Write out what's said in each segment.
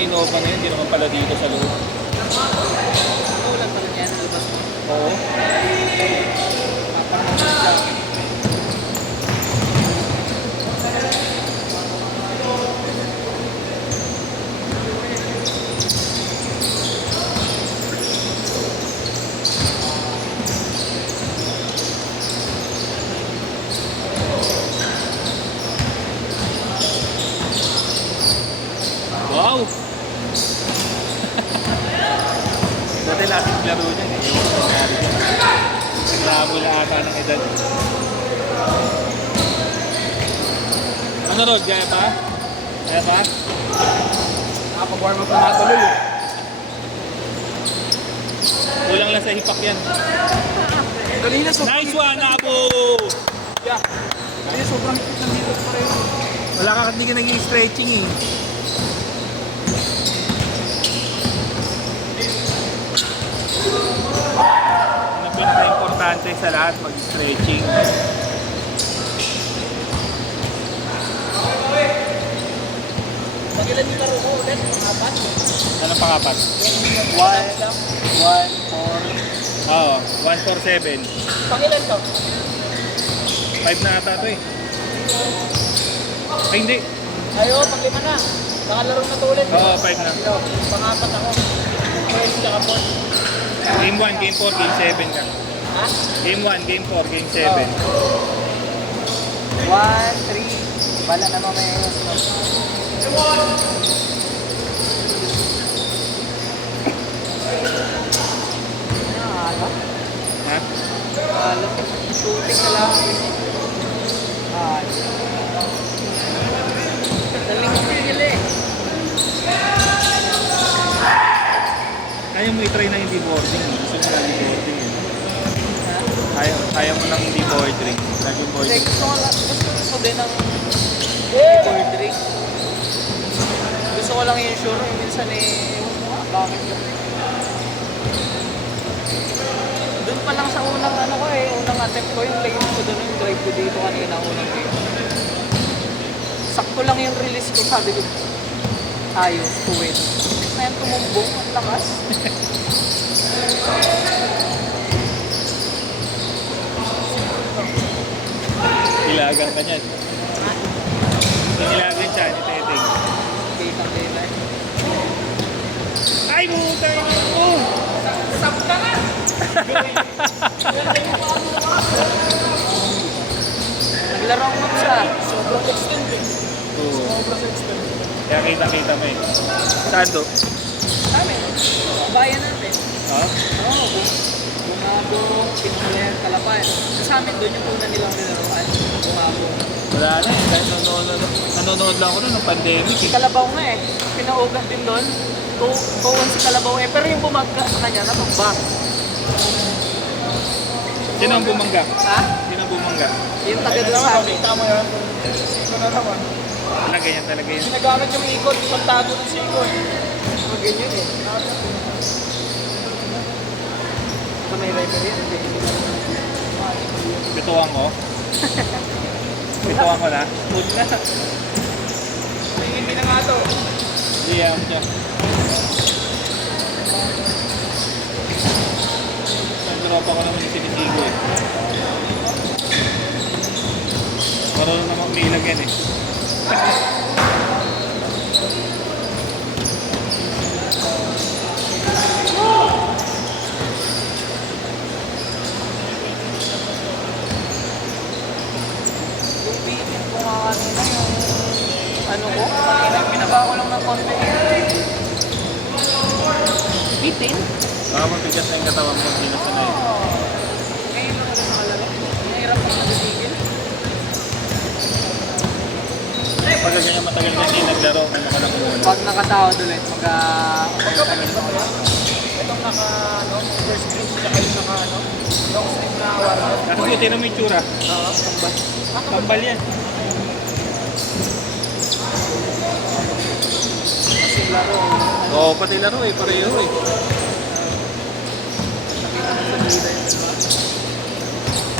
Innova na yun, hindi naman pala dito sa loob. Ulan pa rin yan, labas mo. Oo. Wow! Dati lasing laro niya eh. Naglamula ata ng edad. Ano Rod? Gaya pa? Gaya pa? Nakapag-warm up na natuloy eh. Kulang lang sa hipak yan. Kanina sobrang Nice one, Abo! Yeah. Kanina sobrang higpit ng dito pa rin. Wala ka, hindi ka naging stretching eh. Ang pinaka-importante sa lahat, mag-stretching. Pag-ilan yung laro mo ulit? Pang-apat? Ano pang-apat? 1, 4. Oo, 147. Pag-ilan to? 5 na ata ito eh. Ay hindi. Ayo, pag-5 na. Nakalaro na to ulit. Oo, 5 na. Pang-apat ako. First, tsaka 4. Game 1, Game 4, Game 7 ka. Ha? Game 1, Game 4, Game 7. 1, 3. Bala na mamaya yun. Ha? Alam, shooting na lang. Daling pigil eh. Kaya mo i-try na hindi boarding. Gusto mo na hindi boarding eh. Kaya mo nang hindi boarding. Naging boarding. Gusto din ng boarding. Gusto ko lang yung sure. Minsan eh, bakit yun? Doon pa lang sa unang ano ko eh, unang attempt ko yung lane ko doon, yung drive ko dito kanina, unang game. Sakto lang yung release ko, sabi ko, ayos, to win. Ngayon tumumbong, ang lakas. Ilagan ka niyan. Ilagan siya, ni Teteng. Kitang dila eh. Ay, butay na ako! Stop ka nga! Naglaro ako siya. Sobrang extended. Oo. Sobrang extended. Kaya kita-kita mo eh. Saan to? Kami, bayan natin. Ha? Oo, Bungabo, Pinagler, Kalapay. Sa amin doon yung una nilang nilaruan. Bungabo. Wala na eh. Kahit nanonood lang ako noon ng pandemic Si eh. Kalabaw nga eh. Pinaugat din doon. Tuwan si Kalabaw eh. Pero yung bumagka sa kanya, natumbang. Sino ang bumangga? Ha? Sino ang bumangga? Yung taga doon sa amin. Tama yan. Siko na naman. Wala, ganyan talaga yun. Ginagamit yung ikot, isang tago ng siko eh. Mga ganyan eh. Sa may referee. Bituan ko. Bituan ko na. Good na. Hindi na nga to. Hindi, ayaw siya. Ang tropa ko naman yung sinisigo eh. Marunong naman umilag yan eh. Yung bitin ko nga kanina yung ano ko, kanina pinaba ko lang ng konti. Bitin? Baka mabigat na yung katawan mo, hindi na sanay. Ngayon lang ako nakalaro. Nahirap ako nagigil. Pag ganyan matagal na hindi naglaro, may nakalang muna. Pag nakatawad ulit, magkatagal pa ko. Itong naka, ano, first green, saka yung naka, ano, long sleeve na award. Kasi tinan mo yung tsura. Oo, kambal. Kambal yan. Kasi laro. Oo, pati laro eh, pareho eh. Nakita mo sa bida yun, diba?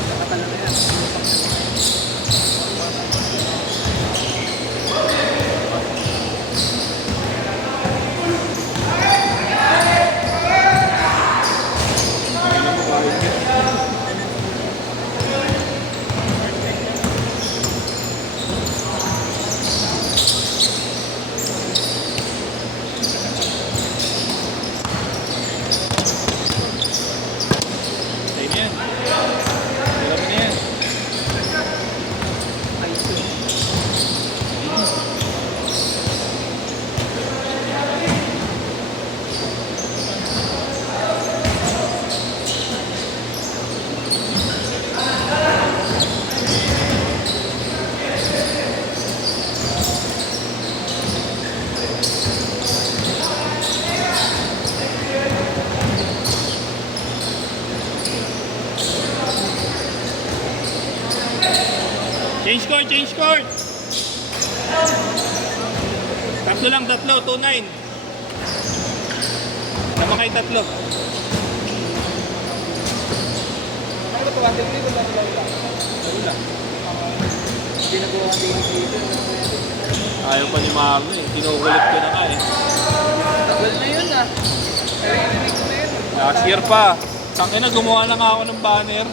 Nakatalo na yan. change court. Tatlo lang, 2.9. Sama kayo tatlo. Ano ba ito? One day league o wala? Wala. Hindi nagawa one day league dito. Ayaw pa ni Marlon eh. Kinukulit ko na nga eh. Tagal na yun ah. Naririnig ko na yun. Last year pa. Tangina, gumawa na nga ako ng banner.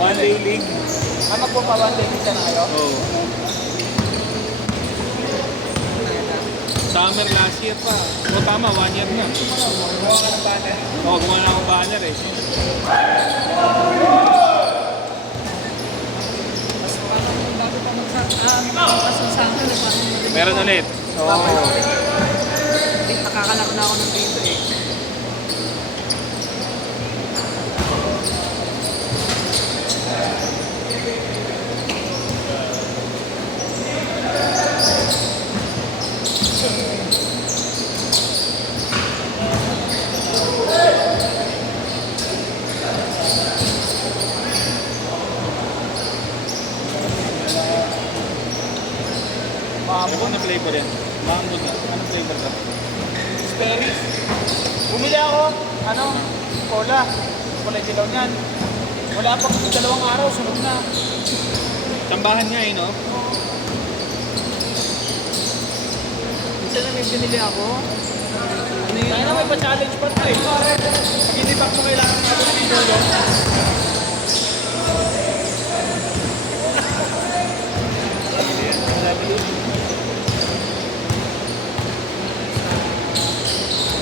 One day league. Ah, magpupa one day league na kayo? Oo. Summer last year pa. O tama, 1 year na. Gumawa ka ng banner. Oo, gumawa na akong banner eh. Mas parang bago pa magsasangan na parang Meron ulit. Oo. nakakalak na ako ng dito eh. Ano na flavor yan? Mango na. Anong flavor ka? Berries. Bumili ako, cola. Kulay dilaw niyan. Wala pang 2 araw, sunod na. Tambahan nga eh, no? Minsan na may binili ako. Ano yun? Kaya na may pa-challenge pa ito eh. Pag hindi pa mo kailangan ng ako ng lolo.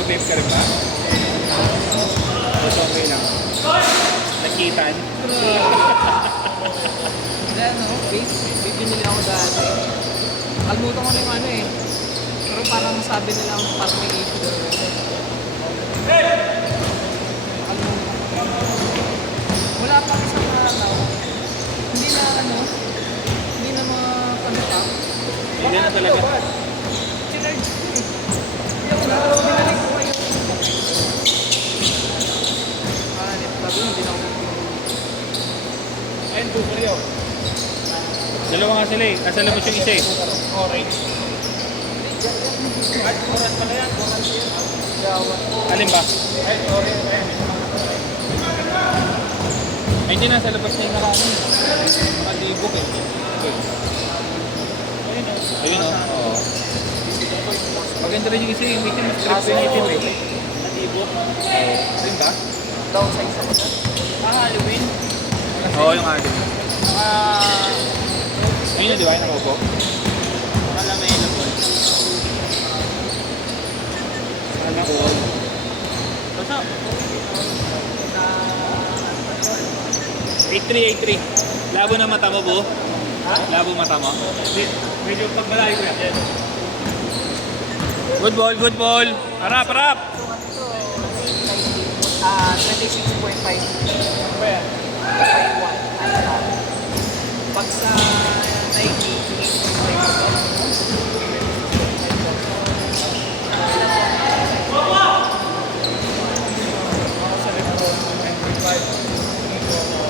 Babe ka rin ba? Mas okay lang. Nakitan. Hindi may binili ako dati. Kalmutan ko na yung ano eh. Pero parang sabi nila parang may issue daw yun. Wala pa isang araw. Hindi na mga panupak. Hindi na talaga. Sinurge ko eh. Yung binalik ko kayo. Sabi mo, hindi na ako Ayun, bukuri oh. Dalawa nga sila eh. Nasa labas yung isa eh. Orange. Ay, orange pala yan. Orange yan. Alin ba? Ay, orange. Ay, hindi nasa labas na yung nakaano. Malibok eh. Ayun o. Oo. Maganda rin yung isa yung itim. Mas trip yung itim eh. Nalibok. Alin ba? Downside sa mga. Halloween. Oo, yung akin. Naka... Ayun na, di ba? Yung nakaupo. Nakalamay na po. Alam ko. Basta. 83. Labo na mata mo, Bu? Ha? Labo mata mo? Medyo pagbalayo ko yan. Good ball, good ball. Harap, harap. So ano to? 26.5. Ano ba yan? 5.1. Pag sa Nike, 9.5.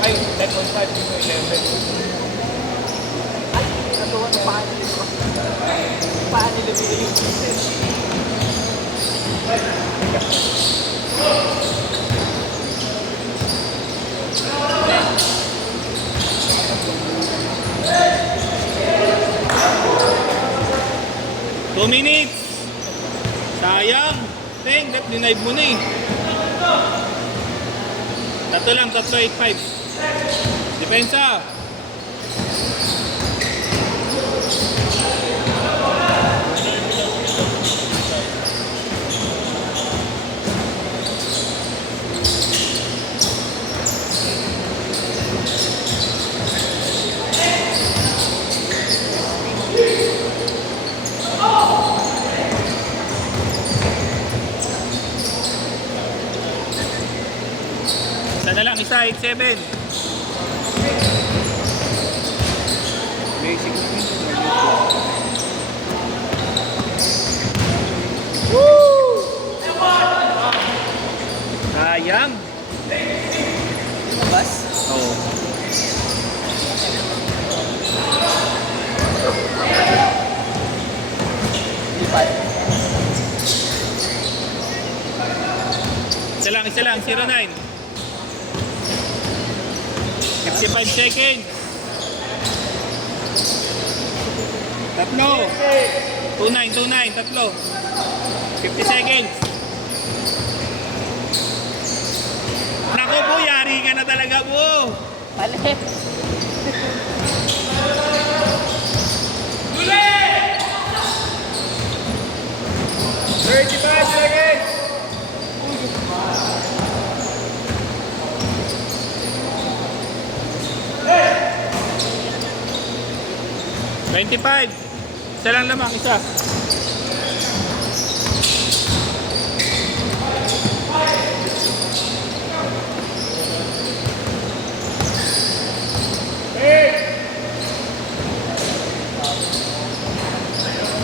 Ay, 10.5 dito 11. natuwa na paano nila. Paano nila binili yung pieces. Two minutes. Sayang. Teng, denive mo na eh. Tatlo lang, 3-8-5. Depensa. Isa na lang, isa, 8-7. Basic na rin. Woo! Sayang. Labas. Oo. 09. 55 seconds. Tatlo. 29, tatlo. 50 seconds. Naku po, yari ka na talaga po. Palit. Ulit! 35 seconds. Hey! 25. Isa lang lamang, isa.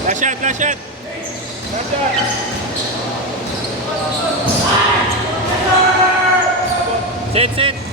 Last shot, last shot. Last shot. Set, set.